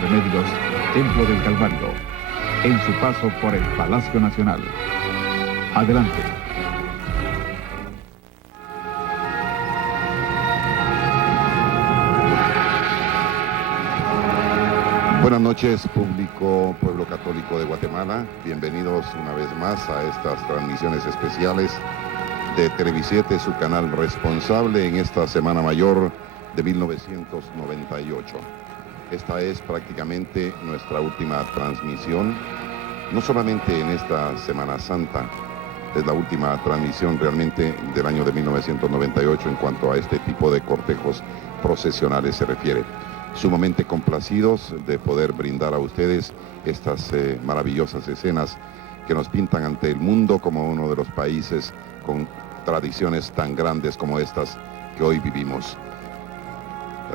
Remedios, Templo del Calvario, en su paso por el Palacio Nacional. Adelante. Buenas noches, público, pueblo católico de Guatemala. Bienvenidos una vez más a estas transmisiones especiales de Televisiete, su canal responsable en esta Semana Mayor de 1998. Esta es prácticamente nuestra última transmisión, no solamente en esta Semana Santa, es la última transmisión realmente del año de 1998 en cuanto a este tipo de cortejos procesionales se refiere. Sumamente complacidos de poder brindar a ustedes estas maravillosas escenas que nos pintan ante el mundo como uno de los países con tradiciones tan grandes como estas que hoy vivimos.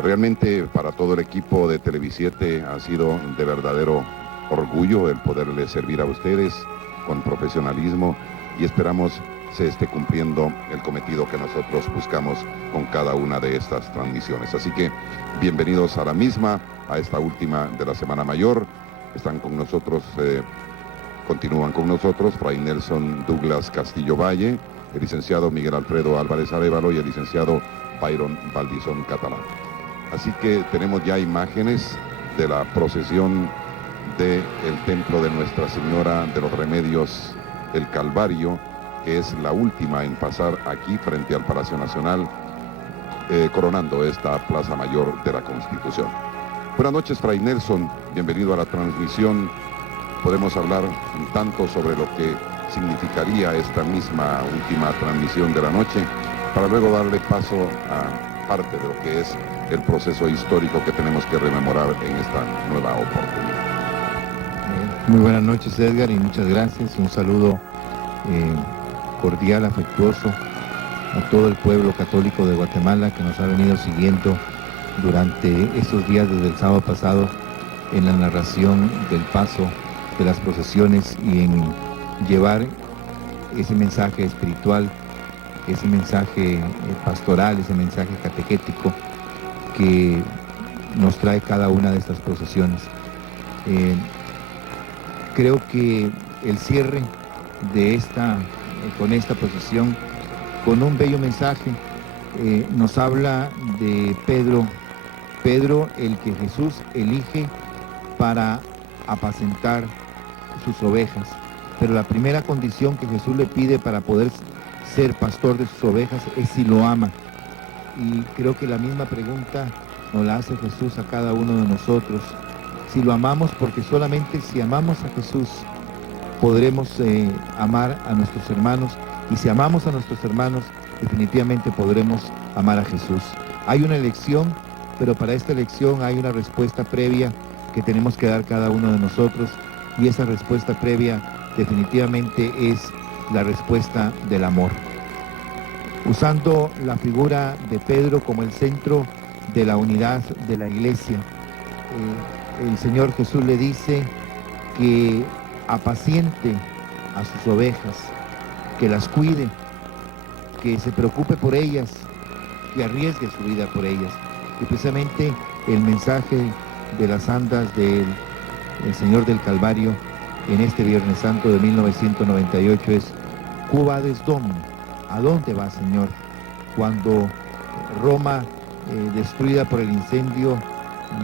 Realmente para todo el equipo de Televisiete ha sido de verdadero orgullo el poderles servir a ustedes con profesionalismo y esperamos se esté cumpliendo el cometido que nosotros buscamos con cada una de estas transmisiones. Así que bienvenidos a la misma, a esta última de la Semana Mayor. Están con nosotros, continúan con nosotros Fray Nelson Douglas Castillo Valle, el licenciado Miguel Alfredo Álvarez Arévalo y el licenciado Byron Valdizón Catalán. Así que tenemos ya imágenes de la procesión del Templo de Nuestra Señora de los Remedios, el Calvario, que es la última en pasar aquí frente al Palacio Nacional, coronando esta Plaza Mayor de la Constitución. Buenas noches, Fray Nelson, bienvenido a la transmisión. Podemos hablar un tanto sobre lo que significaría esta misma última transmisión de la noche, para luego darle paso a parte de lo que es el proceso histórico que tenemos que rememorar en esta nueva oportunidad. Muy buenas noches, Edgar, y muchas gracias. Un saludo cordial, afectuoso a todo el pueblo católico de Guatemala que nos ha venido siguiendo durante estos días desde el sábado pasado en la narración del paso de las procesiones y en llevar ese mensaje espiritual, ese mensaje pastoral, ese mensaje catequético que nos trae cada una de estas procesiones. Creo que el cierre de con esta procesión, con un bello mensaje, nos habla de Pedro, el que Jesús elige para apacentar sus ovejas. Pero la primera condición que Jesús le pide para poder ser pastor de sus ovejas es si lo ama. Y creo que la misma pregunta nos la hace Jesús a cada uno de nosotros. Si lo amamos, porque solamente si amamos a Jesús podremos amar a nuestros hermanos, y si amamos a nuestros hermanos, definitivamente podremos amar a Jesús. Hay una elección, pero para esta elección hay una respuesta previa que tenemos que dar cada uno de nosotros, y esa respuesta previa definitivamente es la respuesta del amor. Usando la figura de Pedro como el centro de la unidad de la iglesia, el Señor Jesús le dice que apaciente a sus ovejas, que las cuide, que se preocupe por ellas, que arriesgue su vida por ellas. Y precisamente el mensaje de las andas del Señor del Calvario en este Viernes Santo de 1998 es: ¿Quo vadis Domine? ¿A dónde va, Señor? Cuando Roma, destruida por el incendio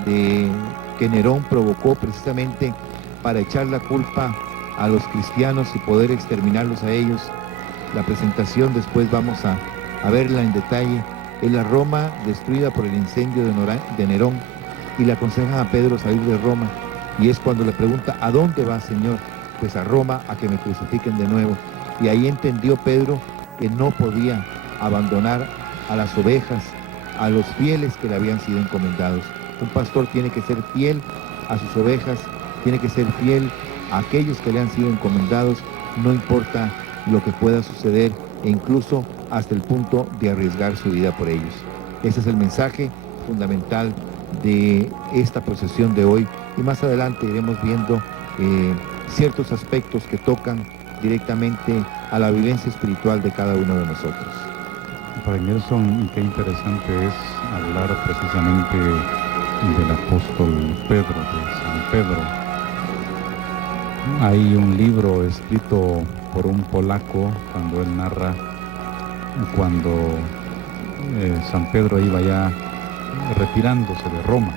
que Nerón provocó precisamente para echar la culpa a los cristianos y poder exterminarlos a ellos. La presentación, después vamos a verla en detalle, es la Roma destruida por el incendio de Nerón, y le aconsejan a Pedro salir de Roma, y es cuando le pregunta: ¿a dónde va, Señor? Pues a Roma, a que me crucifiquen de nuevo. Y ahí entendió Pedro que no podía abandonar a las ovejas, a los fieles que le habían sido encomendados. Un pastor tiene que ser fiel a sus ovejas, tiene que ser fiel a aquellos que le han sido encomendados, no importa lo que pueda suceder, e incluso hasta el punto de arriesgar su vida por ellos. Ese es el mensaje fundamental de esta procesión de hoy, y más adelante iremos viendo ciertos aspectos que tocan directamente a la vivencia espiritual de cada uno de nosotros. Para Nelson, qué interesante es hablar precisamente del apóstol Pedro, de San Pedro. Hay un libro escrito por un polaco cuando él narra cuando San Pedro iba ya retirándose de Roma.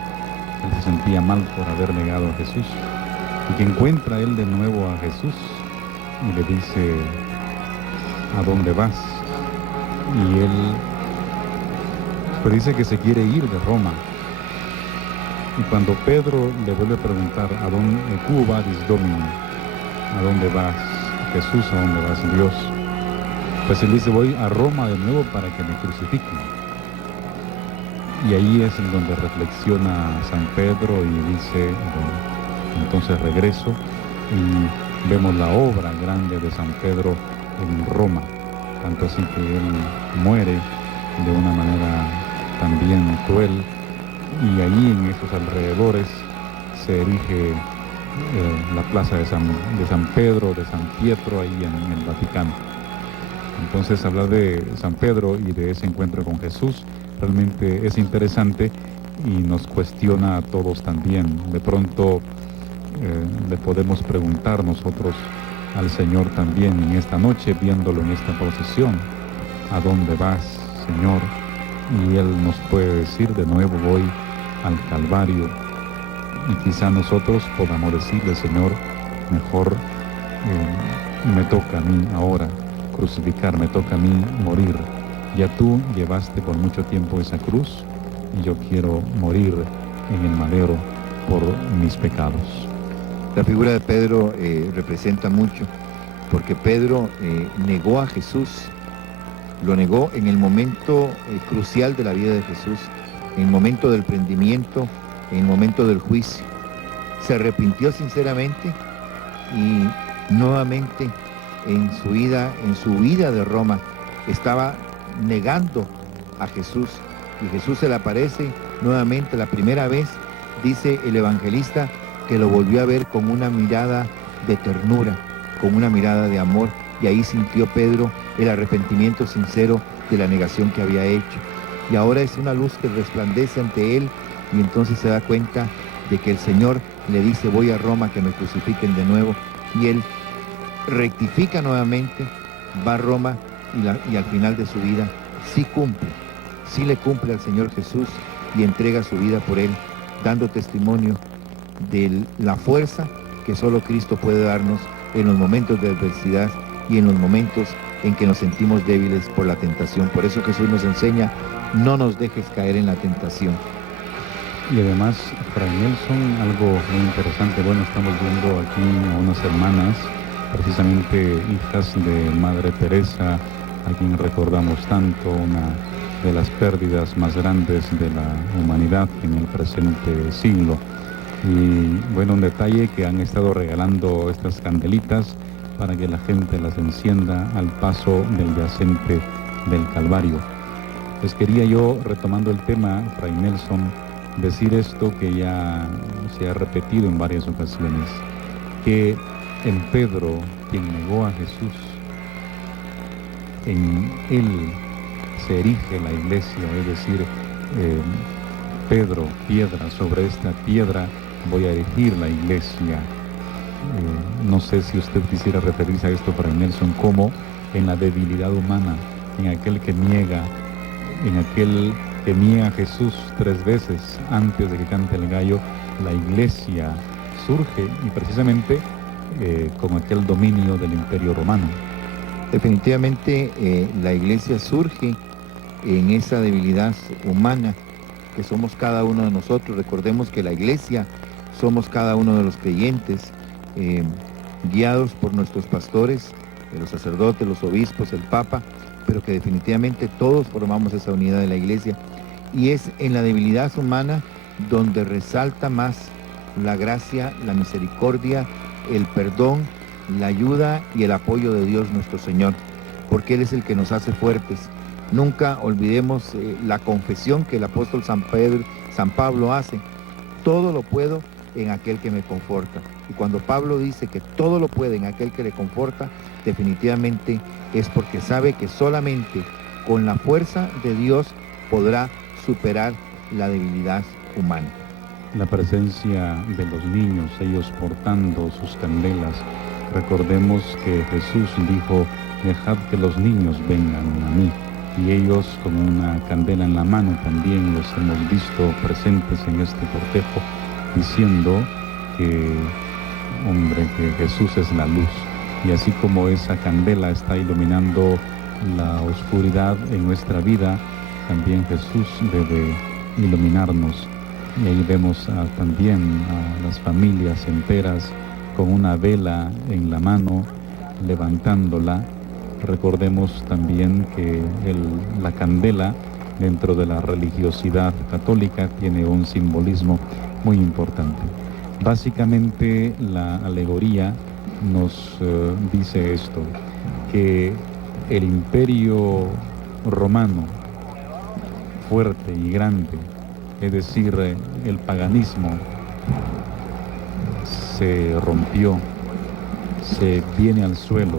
Él se sentía mal por haber negado a Jesús y que encuentra él de nuevo a Jesús y le dice: ¿a dónde vas? Y él pues dice que se quiere ir de Roma. Y cuando Pedro le vuelve a preguntar: ¿a dónde cú vadis Domini? ¿A dónde vas, Jesús? ¿A dónde vas, Dios? Pues él dice: voy a Roma de nuevo para que me crucifiquen. Y ahí es en donde reflexiona San Pedro y dice: bueno, entonces regreso, y vemos la obra grande de San Pedro en Roma, tanto así que él muere de una manera también cruel, y allí en esos alrededores se erige la plaza de San Pedro, de San Pietro, ahí en el Vaticano. Entonces hablar de San Pedro y de ese encuentro con Jesús realmente es interesante y nos cuestiona a todos también. De pronto le podemos preguntar nosotros al Señor también en esta noche, viéndolo en esta procesión: ¿a dónde vas, Señor? Y Él nos puede decir de nuevo: voy al Calvario. Y quizá nosotros podamos decirle: Señor, mejor me toca a mí ahora crucificar, me toca a mí morir. Ya tú llevaste por mucho tiempo esa cruz y yo quiero morir en el madero por mis pecados. La figura de Pedro representa mucho, porque Pedro negó a Jesús, lo negó en el momento crucial de la vida de Jesús, en el momento del prendimiento, en el momento del juicio. Se arrepintió sinceramente y nuevamente en su huida de Roma estaba negando a Jesús, y Jesús se le aparece nuevamente. La primera vez, dice el evangelista, que lo volvió a ver con una mirada de ternura, con una mirada de amor, y ahí sintió Pedro el arrepentimiento sincero de la negación que había hecho. Y ahora es una luz que resplandece ante él, y entonces se da cuenta de que el Señor le dice: voy a Roma, que me crucifiquen de nuevo, y él rectifica nuevamente, va a Roma, y al final de su vida sí le cumple al Señor Jesús y entrega su vida por él, dando testimonio de la fuerza que solo Cristo puede darnos en los momentos de adversidad y en los momentos en que nos sentimos débiles por la tentación. Por eso Jesús nos enseña: no nos dejes caer en la tentación. Y además, Fray Nelson, algo muy interesante. Bueno, estamos viendo aquí a unas hermanas, precisamente hijas de Madre Teresa, a quien recordamos tanto, una de las pérdidas más grandes de la humanidad en el presente siglo. Y bueno, un detalle, que han estado regalando estas candelitas para que la gente las encienda al paso del yacente del Calvario. Pues quería yo, retomando el tema, Fray Nelson, decir esto que ya se ha repetido en varias ocasiones, que en Pedro, quien negó a Jesús, en él se erige la iglesia, es decir, Pedro, piedra, sobre esta piedra voy a erigir la iglesia. No sé si usted quisiera referirse a esto, Fray Nelson, como en la debilidad humana, en aquel que niega, en aquel que niega a Jesús 3 veces antes de que cante el gallo, la iglesia surge, y precisamente con aquel dominio del Imperio Romano. Definitivamente la iglesia surge en esa debilidad humana que somos cada uno de nosotros. Recordemos que la iglesia somos cada uno de los creyentes, guiados por nuestros pastores, los sacerdotes, los obispos, el Papa, pero que definitivamente todos formamos esa unidad de la iglesia. Y es en la debilidad humana donde resalta más la gracia, la misericordia, el perdón, la ayuda y el apoyo de Dios nuestro Señor, porque Él es el que nos hace fuertes. Nunca olvidemos la confesión que el apóstol San Pablo hace: todo lo puedo en aquel que me conforta. Y cuando Pablo dice que todo lo puede en aquel que le conforta, definitivamente es porque sabe que solamente con la fuerza de Dios podrá superar la debilidad humana. la presencia de los niños, ellos portando sus candelas. Recordemos que Jesús dijo: dejad que los niños vengan a mí, y ellos con una candela en la mano también los hemos visto presentes en este cortejo, diciendo que Jesús es la luz, y así como esa candela está iluminando la oscuridad en nuestra vida, también Jesús debe iluminarnos. Y ahí vemos también a las familias enteras con una vela en la mano, levantándola. Recordemos también que la candela dentro de la religiosidad católica tiene un simbolismo muy importante. Básicamente la alegoría nos dice esto, que el imperio romano fuerte y grande, es decir, el paganismo, se rompió, se viene al suelo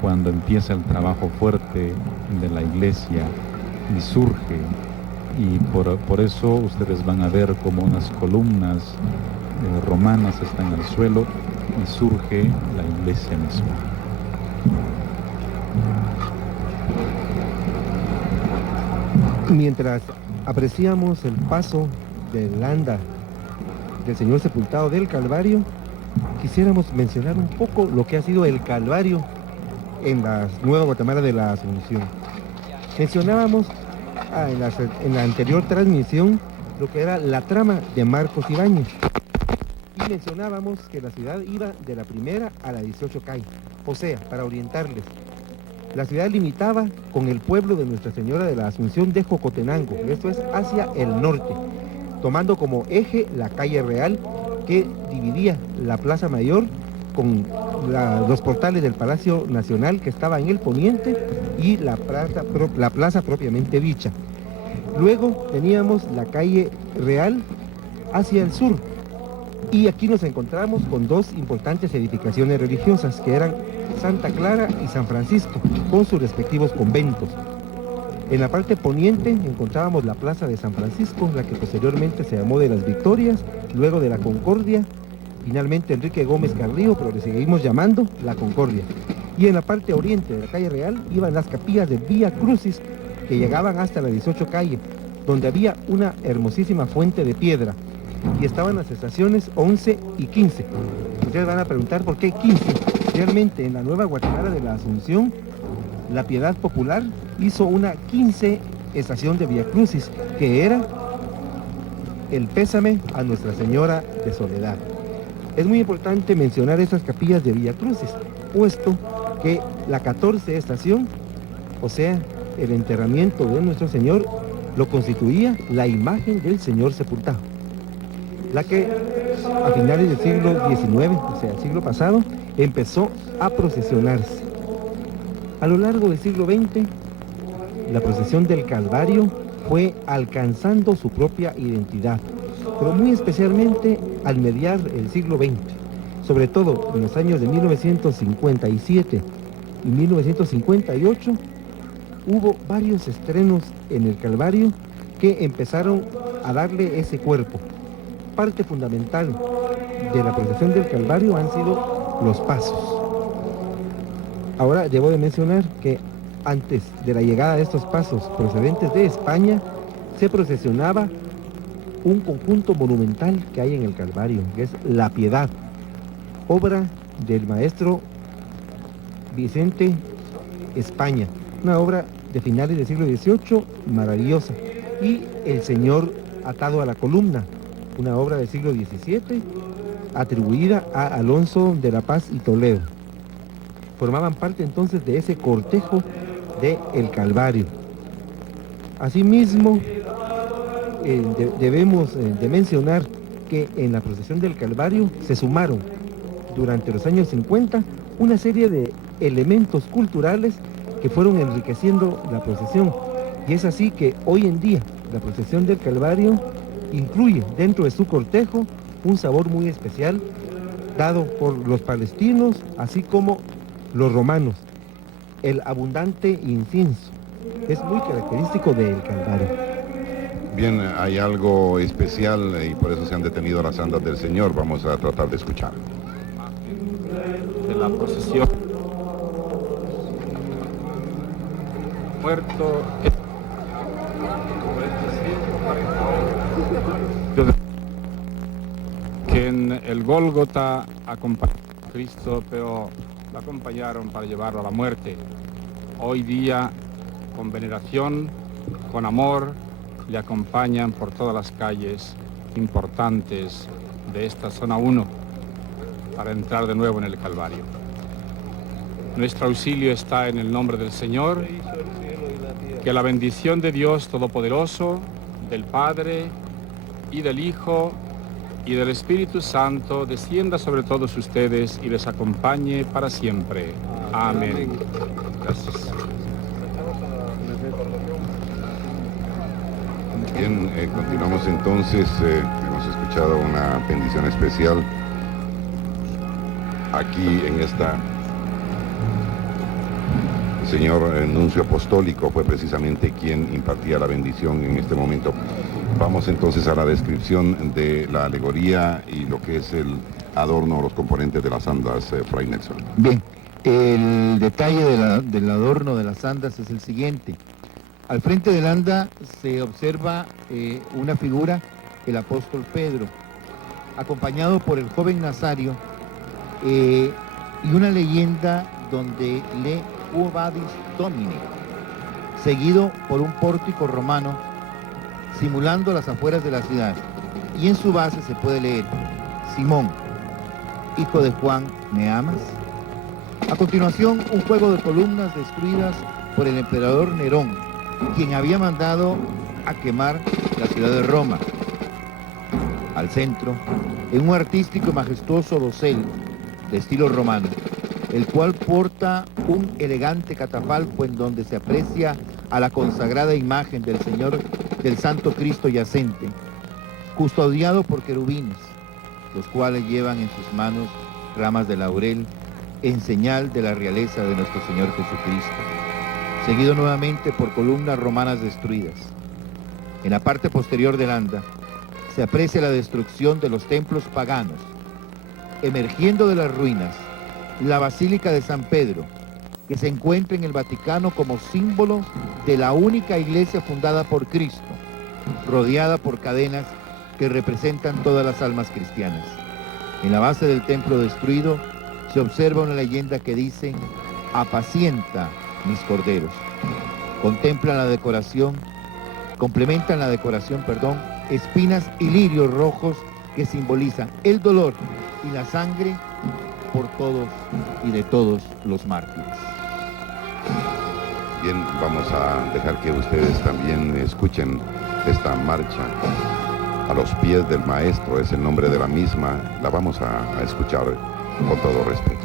cuando empieza el trabajo fuerte de la iglesia y surge, y por eso ustedes van a ver como unas columnas romanas están al suelo y surge la iglesia misma. Mientras apreciamos el paso del anda del Señor sepultado del Calvario, quisiéramos mencionar un poco lo que ha sido el Calvario en la Nueva Guatemala de la Asunción. Mencionábamos en la anterior transmisión lo que era la trama de Marcos Ibáñez, y mencionábamos que la ciudad iba de la primera a la 18 calle, o sea, para orientarles. La ciudad limitaba con el pueblo de Nuestra Señora de la Asunción de Jocotenango, esto es hacia el norte, tomando como eje la calle Real, que dividía la Plaza Mayor con los portales del Palacio Nacional, que estaba en el poniente, y la plaza propiamente dicha. Luego teníamos la calle Real hacia el sur, y aquí nos encontramos con dos importantes edificaciones religiosas, que eran Santa Clara y San Francisco, con sus respectivos conventos. En la parte poniente encontrábamos la plaza de San Francisco, la que posteriormente se llamó de las Victorias, luego de la Concordia, finalmente Enrique Gómez Carrillo, pero le seguimos llamando la Concordia. Y en la parte oriente de la calle Real iban las capillas de Vía Crucis, que llegaban hasta la 18 calle, donde había una hermosísima fuente de piedra, y estaban las estaciones 11 y 15. Ustedes van a preguntar por qué 15. Realmente en la Nueva Guatemala de la Asunción, la Piedad Popular hizo una 15 estación de Vía Crucis, que era el pésame a Nuestra Señora de Soledad. Es muy importante mencionar estas capillas de Vía Crucis, puesto que la 14 estación, o sea, el enterramiento de nuestro Señor, lo constituía la imagen del Señor sepultado, la que a finales del siglo XIX, o sea, el siglo pasado, empezó a procesionarse. A lo largo del siglo XX, la procesión del Calvario fue alcanzando su propia identidad, pero muy especialmente al mediar el siglo XX, sobre todo en los años de 1957 y 1958, hubo varios estrenos en el Calvario que empezaron a darle ese cuerpo. Parte fundamental de la procesión del Calvario han sido los pasos. Ahora debo de mencionar que antes de la llegada de estos pasos procedentes de España, se procesionaba un conjunto monumental que hay en el Calvario, que es La Piedad, obra del maestro Vicente España, una obra de finales del siglo XVIII maravillosa, y El Señor atado a la columna, una obra del siglo XVII atribuida a Alonso de la Paz y Toledo. Formaban parte entonces de ese cortejo de el Calvario. Asimismo, debemos de mencionar que en la procesión del Calvario se sumaron durante los años 50 una serie de elementos culturales que fueron enriqueciendo la procesión, y es así que hoy en día la procesión del Calvario incluye dentro de su cortejo un sabor muy especial dado por los palestinos así como los romanos. El abundante incienso es muy característico del Calvario. Bien, hay algo especial y por eso se han detenido las andas del Señor. Vamos a tratar de escuchar. De la procesión muerto que en el Gólgota acompañó a Cristo, pero lo acompañaron para llevarlo a la muerte. Hoy día, con veneración, con amor, le acompañan por todas las calles importantes de esta zona 1 para entrar de nuevo en el Calvario. Nuestro auxilio está en el nombre del Señor. Que la bendición de Dios Todopoderoso, del Padre y del Hijo y del Espíritu Santo descienda sobre todos ustedes y les acompañe para siempre. Amén. Gracias. Bien, continuamos entonces. Hemos escuchado una bendición especial aquí en esta. El señor nuncio apostólico fue precisamente quien impartía la bendición en este momento. Vamos entonces a la descripción de la alegoría y lo que es el adorno o los componentes de las andas, Fray Nelson. Bien, el detalle del adorno de las andas es el siguiente. Al frente del anda se observa una figura, el apóstol Pedro, acompañado por el joven Nazario y una leyenda donde lee Quo Vadis Domine, seguido por un pórtico romano simulando las afueras de la ciudad, y en su base se puede leer: Simón, hijo de Juan, ¿me amas? A continuación, un juego de columnas destruidas por el emperador Nerón, quien había mandado a quemar la ciudad de Roma. Al centro, en un artístico y majestuoso dosel de estilo romano, el cual porta un elegante catafalco en donde se aprecia a la consagrada imagen del Señor del Santo Cristo yacente, custodiado por querubines, los cuales llevan en sus manos ramas de laurel en señal de la realeza de nuestro Señor Jesucristo, seguido nuevamente por columnas romanas destruidas. En la parte posterior del anda se aprecia la destrucción de los templos paganos, emergiendo de las ruinas la Basílica de San Pedro, que se encuentra en el Vaticano como símbolo de la única iglesia fundada por Cristo, rodeada por cadenas que representan todas las almas cristianas. En la base del templo destruido se observa una leyenda que dice: apacienta mis corderos. Complementan la decoración, espinas y lirios rojos que simbolizan el dolor y la sangre por todos y de todos los mártires. Bien, vamos a dejar que ustedes también escuchen esta marcha. A los pies del maestro es el nombre de la misma. La vamos a escuchar con todo respeto.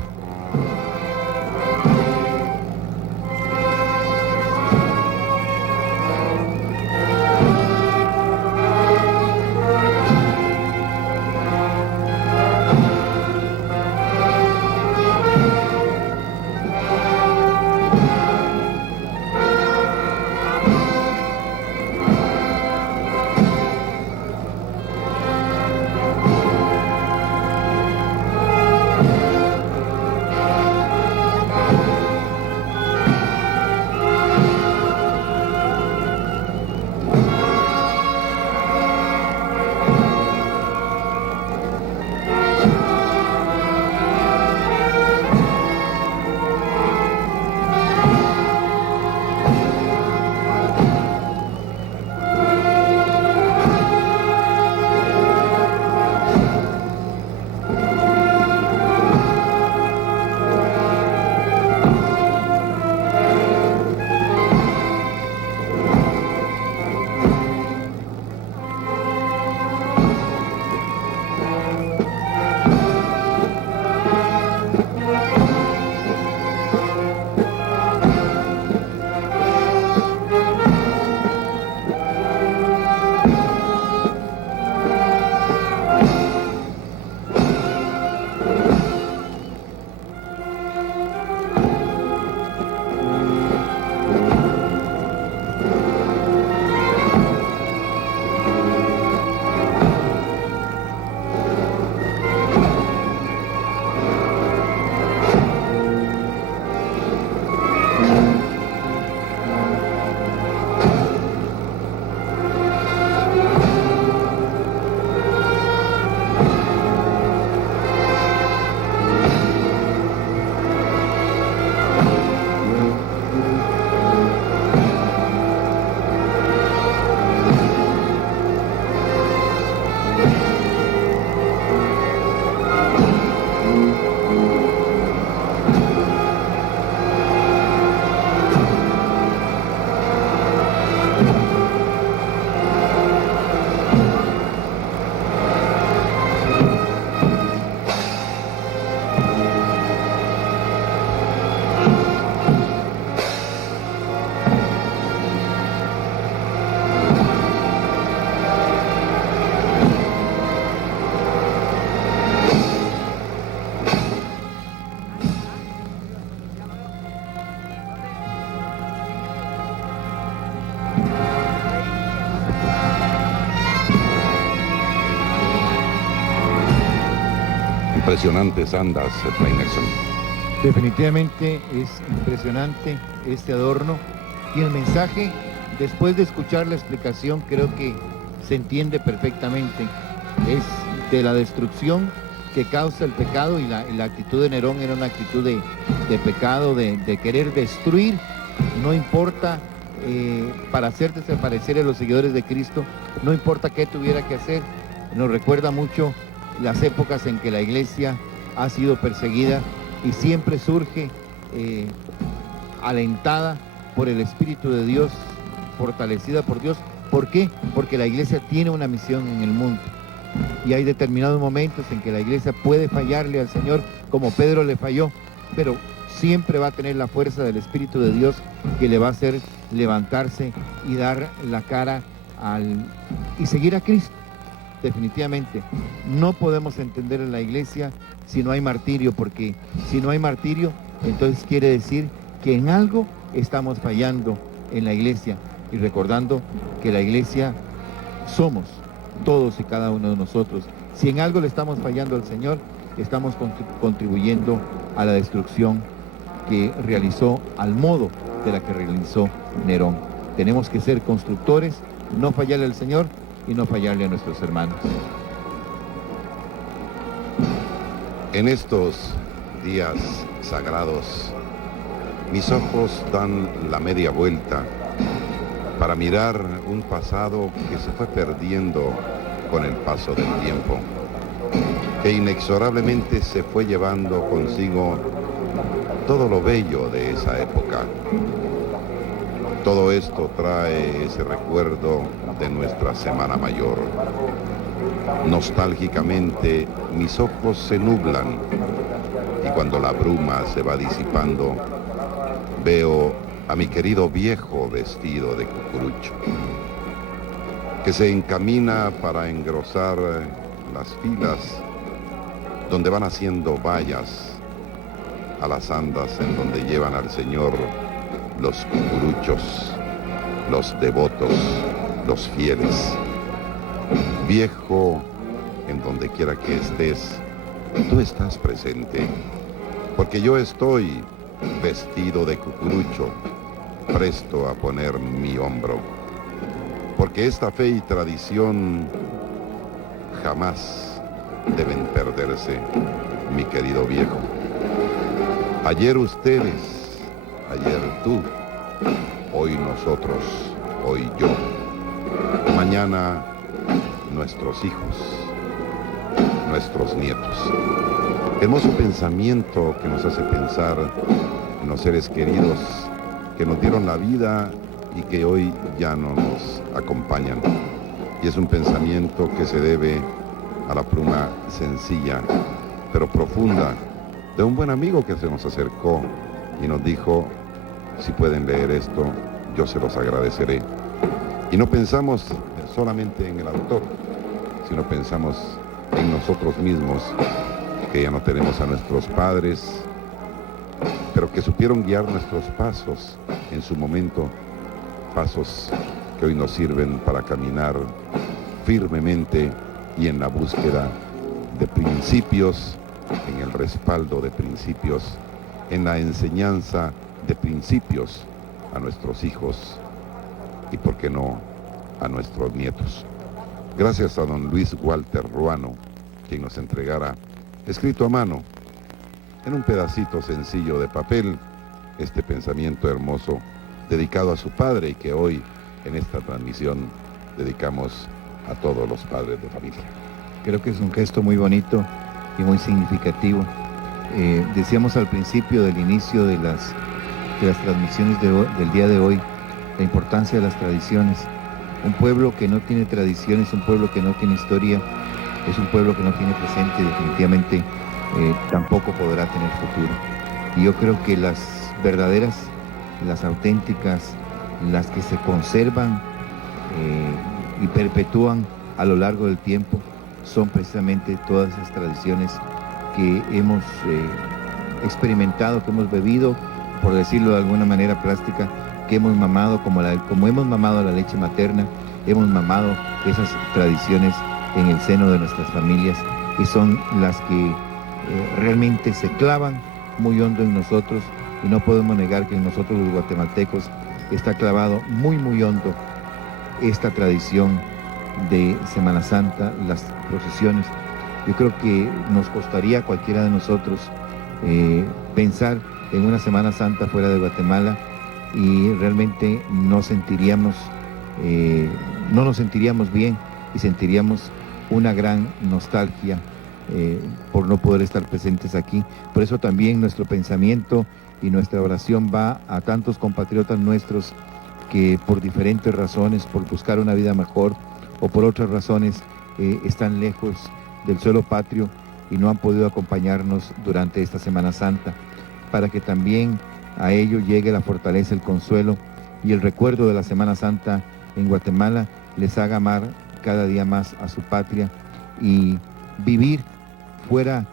Impresionantes andas, Fray Nelson. Definitivamente es impresionante este adorno y el mensaje, después de escuchar la explicación, creo que se entiende perfectamente. Es de la destrucción que causa el pecado y la actitud de Nerón era una actitud de pecado, de querer destruir, no importa, para hacer desaparecer a los seguidores de Cristo, no importa qué tuviera que hacer. Nos recuerda mucho las épocas en que la iglesia ha sido perseguida y siempre surge alentada por el Espíritu de Dios, fortalecida por Dios. ¿Por qué? Porque la iglesia tiene una misión en el mundo. Y hay determinados momentos en que la iglesia puede fallarle al Señor, como Pedro le falló, pero siempre va a tener la fuerza del Espíritu de Dios que le va a hacer levantarse y dar la cara y seguir a Cristo. Definitivamente, no podemos entender a la iglesia si no hay martirio, porque si no hay martirio, entonces quiere decir que en algo estamos fallando en la iglesia, y recordando que la iglesia somos todos y cada uno de nosotros. Si en algo le estamos fallando al Señor, estamos contribuyendo a la destrucción que realizó al modo de la que realizó Nerón. Tenemos que ser constructores, no fallarle al Señor y no fallarle a nuestros hermanos. En estos días sagrados, mis ojos dan la media vuelta para mirar un pasado que se fue perdiendo con el paso del tiempo, que inexorablemente se fue llevando consigo todo lo bello de esa época. Todo esto trae ese recuerdo de nuestra Semana Mayor. Nostálgicamente, mis ojos se nublan y cuando la bruma se va disipando, veo a mi querido viejo vestido de cucurucho, que se encamina para engrosar las filas donde van haciendo vallas a las andas en donde llevan al Señor los cucuruchos, los devotos, los fieles. Viejo, en donde quiera que estés, tú estás presente, porque yo estoy vestido de cucurucho, presto a poner mi hombro, porque esta fe y tradición jamás deben perderse, mi querido viejo. Ayer ustedes, ayer tú, hoy nosotros, hoy yo, mañana nuestros hijos, nuestros nietos. Hermoso pensamiento que nos hace pensar en los seres queridos que nos dieron la vida y que hoy ya no nos acompañan. Y es un pensamiento que se debe a la pluma sencilla, pero profunda, de un buen amigo que se nos acercó y nos dijo: si pueden leer esto, yo se los agradeceré. Y no pensamos solamente en el autor, sino pensamos en nosotros mismos, que ya no tenemos a nuestros padres, pero que supieron guiar nuestros pasos en su momento, pasos que hoy nos sirven para caminar firmemente y en la búsqueda de principios, en el respaldo de principios, en la enseñanza de principios a nuestros hijos y, por qué no, a nuestros nietos. Gracias a don Luis Walter Ruano, quien nos entregara, escrito a mano, en un pedacito sencillo de papel, este pensamiento hermoso dedicado a su padre y que hoy en esta transmisión dedicamos a todos los padres de familia. Creo que es un gesto muy bonito y muy significativo. Decíamos al principio del inicio de las transmisiones del día de hoy, la importancia de las tradiciones. Un pueblo que no tiene tradiciones, un pueblo que no tiene historia, es un pueblo que no tiene presente y definitivamente tampoco podrá tener futuro. Y yo creo que las verdaderas, las auténticas, las que se conservan y perpetúan a lo largo del tiempo, son precisamente todas esas tradiciones que hemos experimentado, que hemos bebido, por decirlo de alguna manera plástica, que hemos mamado, como hemos mamado la leche materna, hemos mamado esas tradiciones en el seno de nuestras familias, y son las que realmente se clavan muy hondo en nosotros, y no podemos negar que en nosotros los guatemaltecos está clavado muy hondo esta tradición de Semana Santa, las procesiones. Yo creo que nos costaría a cualquiera de nosotros pensar en una Semana Santa fuera de Guatemala, y realmente no nos sentiríamos bien, y sentiríamos una gran nostalgia por no poder estar presentes aquí. Por eso también nuestro pensamiento y nuestra oración va a tantos compatriotas nuestros que por diferentes razones, por buscar una vida mejor o por otras razones, están lejos del suelo patrio y no han podido acompañarnos durante esta Semana Santa, para que también a ellos llegue la fortaleza, el consuelo y el recuerdo de la Semana Santa en Guatemala les haga amar cada día más a su patria y vivir fuera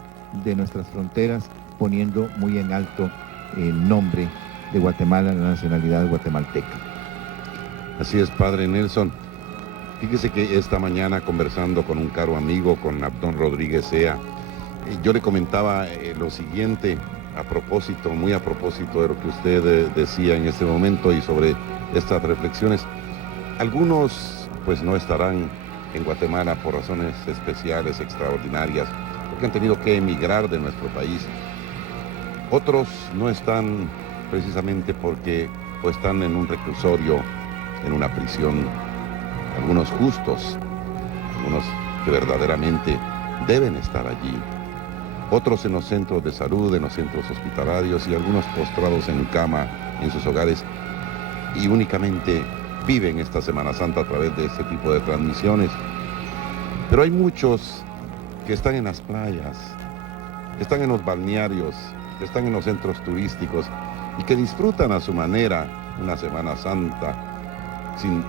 de nuestras fronteras, poniendo muy en alto el nombre de Guatemala, la nacionalidad guatemalteca. Así es, Padre Nelson. Fíjese que esta mañana, conversando con un caro amigo, con Abdón Rodríguez Sea, yo le comentaba lo siguiente, muy a propósito de lo que usted decía en este momento y sobre estas reflexiones. Algunos pues no estarán en Guatemala por razones especiales, extraordinarias, porque han tenido que emigrar de nuestro país. Otros no están precisamente porque pues, están en un reclusorio, en una prisión, algunos justos, algunos que verdaderamente deben estar allí. Otros en los centros de salud, en los centros hospitalarios, y algunos postrados en cama en sus hogares, y únicamente viven esta Semana Santa a través de este tipo de transmisiones. Pero hay muchos que están en las playas, que están en los balnearios, que están en los centros turísticos y que disfrutan a su manera una Semana Santa sin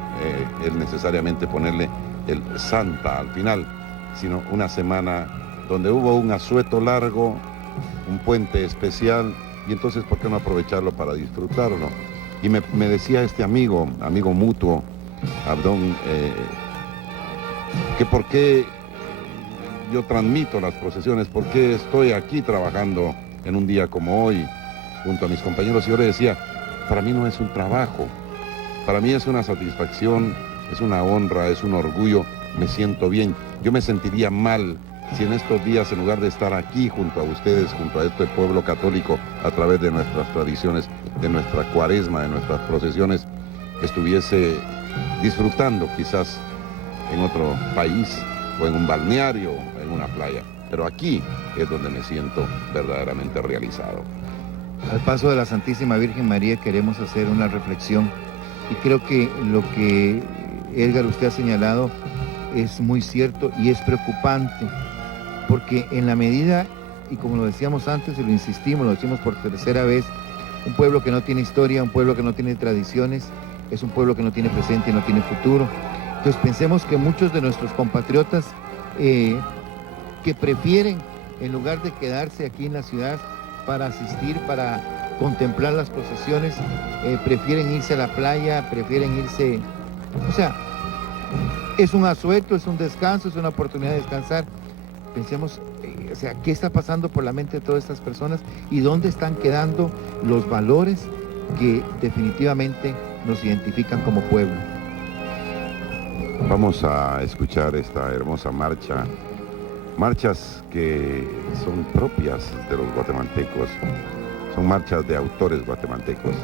necesariamente ponerle el Santa al final, sino una semana donde hubo un asueto largo, un puente especial, y entonces ¿por qué no aprovecharlo para disfrutarlo? Y me decía este amigo mutuo, Abdón, que por qué yo transmito las procesiones, por qué estoy aquí trabajando en un día como hoy junto a mis compañeros. Y yo le decía, para mí no es un trabajo, para mí es una satisfacción, es una honra, es un orgullo, me siento bien. Yo me sentiría mal si en estos días, en lugar de estar aquí junto a ustedes, junto a este pueblo católico, a través de nuestras tradiciones, de nuestra cuaresma, de nuestras procesiones, estuviese disfrutando quizás en otro país, o en un balneario, o en una playa. Pero aquí es donde me siento verdaderamente realizado. Al paso de la Santísima Virgen María queremos hacer una reflexión, y creo que lo que Edgar usted ha señalado es muy cierto y es preocupante, porque en la medida, y como lo decíamos antes y lo insistimos, lo decimos por tercera vez, un pueblo que no tiene historia, un pueblo que no tiene tradiciones, es un pueblo que no tiene presente y no tiene futuro. Entonces pensemos que muchos de nuestros compatriotas que prefieren, en lugar de quedarse aquí en la ciudad para asistir, para contemplar las procesiones, prefieren irse a la playa, prefieren irse, o sea, es un asueto, es un descanso, es una oportunidad de descansar. Pensemos, o sea, ¿qué está pasando por la mente de todas estas personas y dónde están quedando los valores que definitivamente nos identifican como pueblo? Vamos a escuchar esta hermosa marcha, marchas que son propias de los guatemaltecos, son marchas de autores guatemaltecos.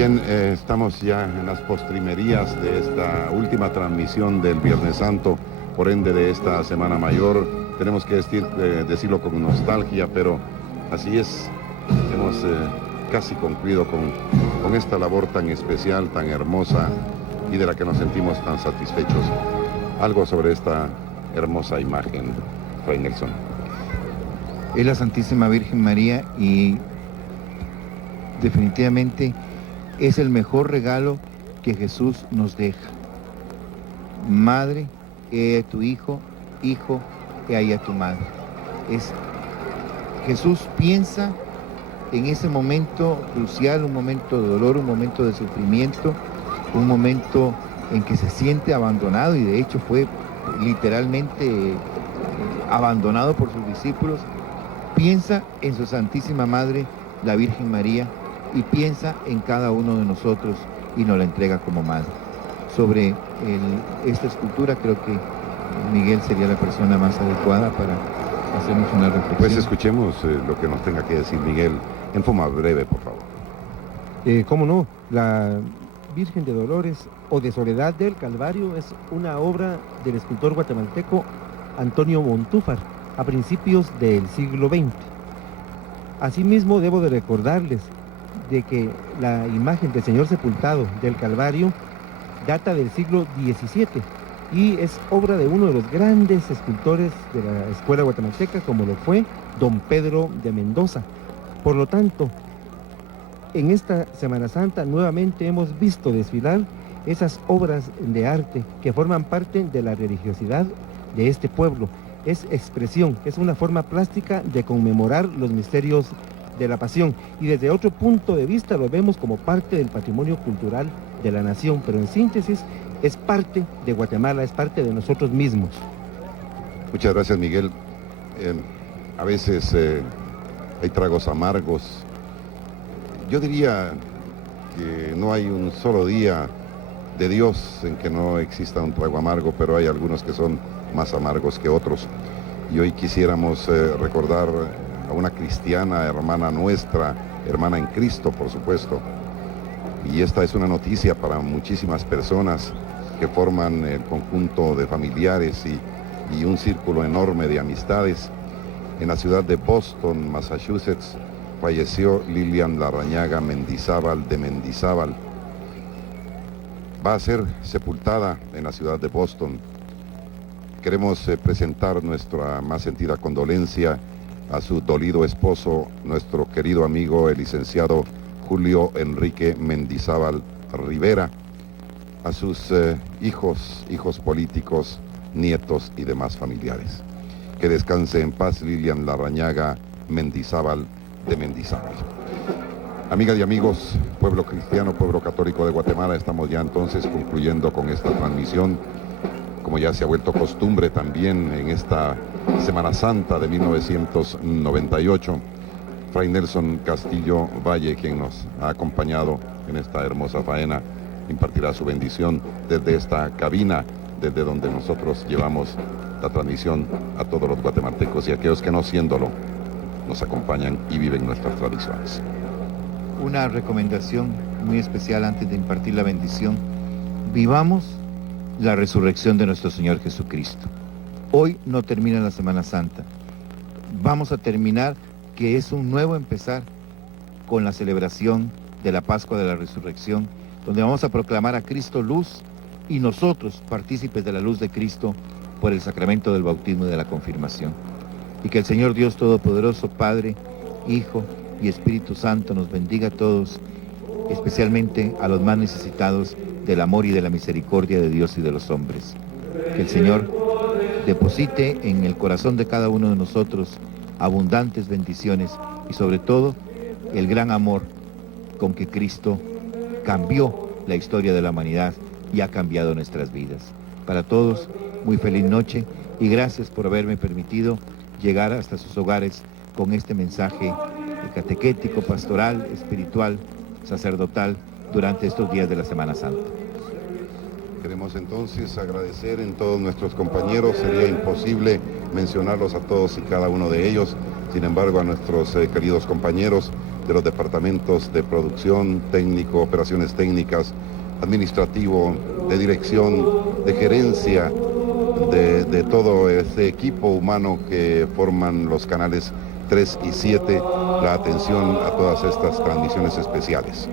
Bien, estamos ya en las postrimerías de esta última transmisión del Viernes Santo, por ende de esta Semana Mayor. Tenemos que decirlo con nostalgia, pero así es. Hemos casi concluido con esta labor tan especial, tan hermosa y de la que nos sentimos tan satisfechos. Algo sobre esta hermosa imagen, Fray Nelson. Es la Santísima Virgen María y definitivamente es el mejor regalo que Jesús nos deja. Madre, he a tu hijo, hijo, he ahí a tu madre. Jesús piensa en ese momento crucial, un momento de dolor, un momento de sufrimiento, un momento en que se siente abandonado y de hecho fue literalmente abandonado por sus discípulos. Piensa en su Santísima Madre, la Virgen María, y piensa en cada uno de nosotros y nos la entrega como madre. Sobre esta escultura creo que Miguel sería la persona más adecuada para hacernos una reflexión. Pues escuchemos lo que nos tenga que decir Miguel en forma breve, por favor. ¿Cómo no? La Virgen de Dolores o de Soledad del Calvario es una obra del escultor guatemalteco Antonio Montúfar a principios del siglo XX. Asimismo, debo de recordarles de que la imagen del Señor sepultado del Calvario data del siglo XVII y es obra de uno de los grandes escultores de la escuela guatemalteca, como lo fue don Pedro de Mendoza. Por lo tanto, en esta Semana Santa nuevamente hemos visto desfilar esas obras de arte que forman parte de la religiosidad de este pueblo. Es expresión, es una forma plástica de conmemorar los misterios de la pasión y desde otro punto de vista lo vemos como parte del patrimonio cultural de la nación, pero en síntesis es parte de Guatemala, es parte de nosotros mismos. Muchas gracias, Miguel. A veces hay tragos amargos. Yo diría que no hay un solo día de Dios en que no exista un trago amargo, pero hay algunos que son más amargos que otros. Y hoy quisiéramos recordar a una cristiana, hermana nuestra, hermana en Cristo, por supuesto. Y esta es una noticia para muchísimas personas que forman el conjunto de familiares y un círculo enorme de amistades. En la ciudad de Boston, Massachusetts, falleció Lilian Larrañaga Mendizábal de Mendizábal. Va a ser sepultada en la ciudad de Boston. Queremos presentar nuestra más sentida condolencia a su dolido esposo, nuestro querido amigo, el licenciado Julio Enrique Mendizábal Rivera, a sus hijos políticos, nietos y demás familiares. Que descanse en paz Lilian Larrañaga Mendizábal de Mendizábal. Amigas y amigos, pueblo cristiano, pueblo católico de Guatemala, estamos ya entonces concluyendo con esta transmisión, como ya se ha vuelto costumbre también en esta Semana Santa de 1998. Fray Nelson Castillo Valle, quien nos ha acompañado en esta hermosa faena, impartirá su bendición desde esta cabina, desde donde nosotros llevamos la transmisión a todos los guatemaltecos y aquellos que no siéndolo nos acompañan y viven nuestras tradiciones. Una recomendación muy especial antes de impartir la bendición: vivamos la resurrección de nuestro Señor Jesucristo. Hoy no termina la Semana Santa. Vamos a terminar, que es un nuevo empezar, con la celebración de la Pascua de la Resurrección, donde vamos a proclamar a Cristo luz y nosotros partícipes de la luz de Cristo por el sacramento del bautismo y de la confirmación. Y que el Señor Dios Todopoderoso, Padre, Hijo y Espíritu Santo nos bendiga a todos, especialmente a los más necesitados del amor y de la misericordia de Dios y de los hombres. Que el Señor deposite en el corazón de cada uno de nosotros abundantes bendiciones y sobre todo el gran amor con que Cristo cambió la historia de la humanidad y ha cambiado nuestras vidas. Para todos, muy feliz noche y gracias por haberme permitido llegar hasta sus hogares con este mensaje catequético, pastoral, espiritual, sacerdotal durante estos días de la Semana Santa. Queremos entonces agradecer en todos nuestros compañeros, sería imposible mencionarlos a todos y cada uno de ellos, sin embargo a nuestros queridos compañeros de los departamentos de producción, técnico, operaciones técnicas, administrativo, de dirección, de gerencia, de todo este equipo humano que forman los canales 3 y 7, la atención a todas estas transmisiones especiales.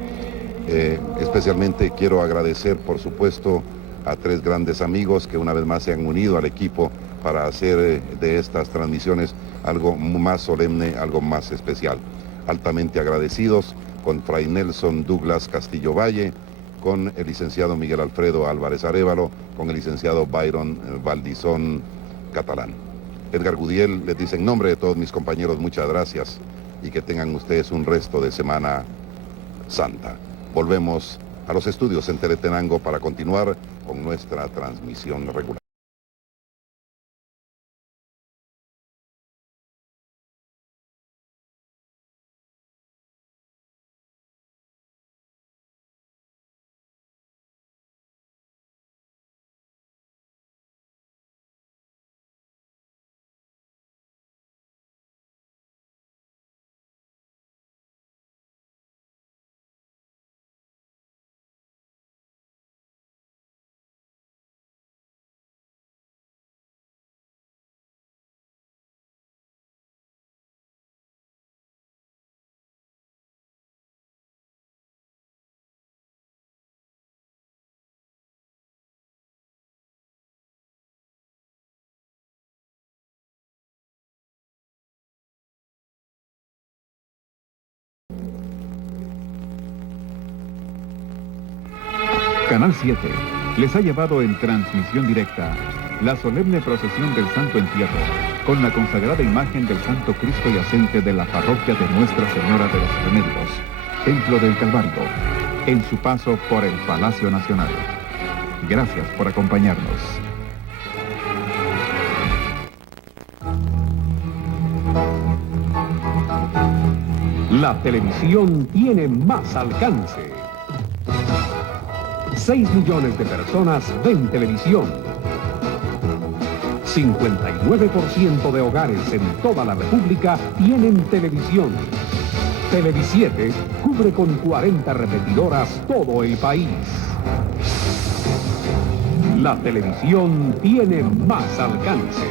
Especialmente quiero agradecer, por supuesto, a 3 grandes amigos que una vez más se han unido al equipo para hacer de estas transmisiones algo más solemne, algo más especial. Altamente agradecidos con Fray Nelson Douglas Castillo Valle, con el licenciado Miguel Alfredo Álvarez Arévalo, con el licenciado Byron Valdizón Catalán. Edgar Gudiel les dice en nombre de todos mis compañeros muchas gracias y que tengan ustedes un resto de Semana Santa. Volvemos a los estudios en Teletenango para continuar con nuestra transmisión regular. Canal 7 les ha llevado en transmisión directa la solemne procesión del Santo Entierro con la consagrada imagen del Santo Cristo Yacente de la parroquia de Nuestra Señora de los Remedios, Templo del Calvario, en su paso por el Palacio Nacional. Gracias por acompañarnos. La televisión tiene más alcance. 6 millones de personas ven televisión. 59% de hogares en toda la República tienen televisión. Televisiete cubre con 40 repetidoras todo el país. La televisión tiene más alcance.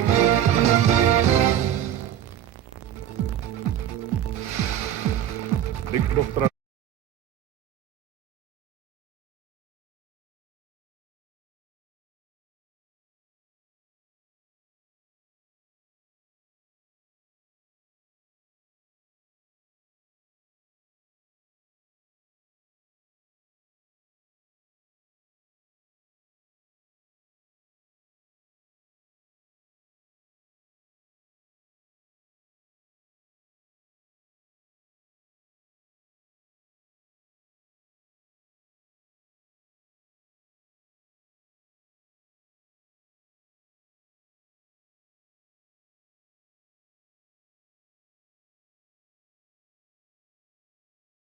De los